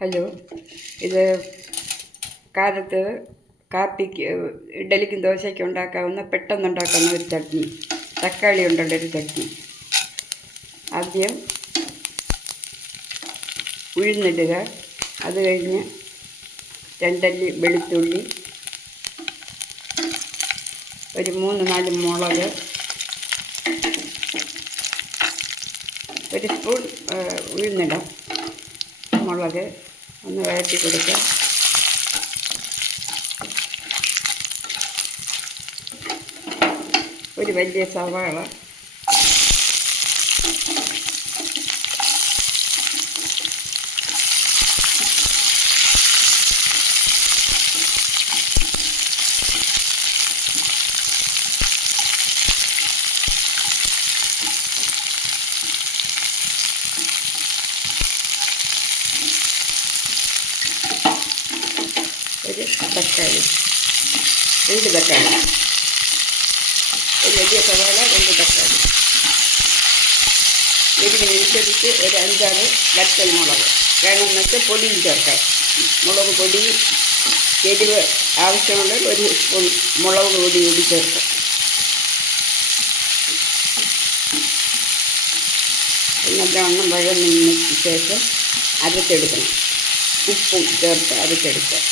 Hello, ഇത് കാലത്ത് കാപ്പിക്ക്, ഇഡലിക്കും ദോശയ്ക്കും ഉണ്ടാക്കാവുന്ന പെട്ടെന്നുണ്ടാക്കുന്ന ഒരു ചട്നി, തക്കാളി കൊണ്ടുള്ള ഒരു ചട്നി. ആദ്യം ഉഴുന്നിടുക, അത് കഴിഞ്ഞ് 2 അല്ലി വെളുത്തുള്ളി, ഒരു 3-4 മുളക്, ഒരു സ്പൂൺ ഉഴുന്നിടാം. മുളക് ഒന്ന് വഴറ്റി കൊടുക്കുക. ഒരു വലിയ സവാള, ഒരു തക്കാളി, 2 തക്കാളി, ഒരു വലിയ സവാള, 2 തക്കാളി. ഇതിനനുസരിച്ച് ഒരു 5-6 വറ്റൽ മുളക് വേണമെന്നൊക്കെ പൊടിയും ചേർക്കാം. മുളക് പൊടി, എരിവ് ആവശ്യമുള്ള ഒരു സ്പൂൺ മുളക് പൊടി കൂടി ചേർക്കാം. നല്ലവണ്ണം വഴന്നതിന് ശേഷം അരച്ചെടുക്കണം. ഉപ്പും ചേർത്ത് അരച്ചെടുക്കുക.